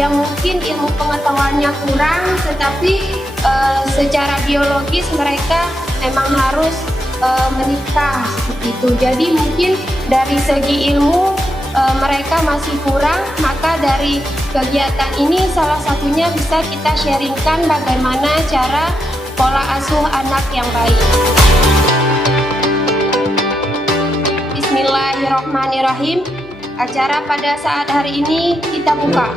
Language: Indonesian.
yang mungkin ilmu pengetahuannya kurang, tetapi secara biologis mereka memang harus menikah seperti itu. Jadi mungkin dari segi ilmu mereka masih kurang, maka dari kegiatan ini salah satunya bisa kita sharingkan bagaimana cara pola asuh anak yang baik. Bismillahirrahmanirrahim. Acara pada saat hari ini kita buka.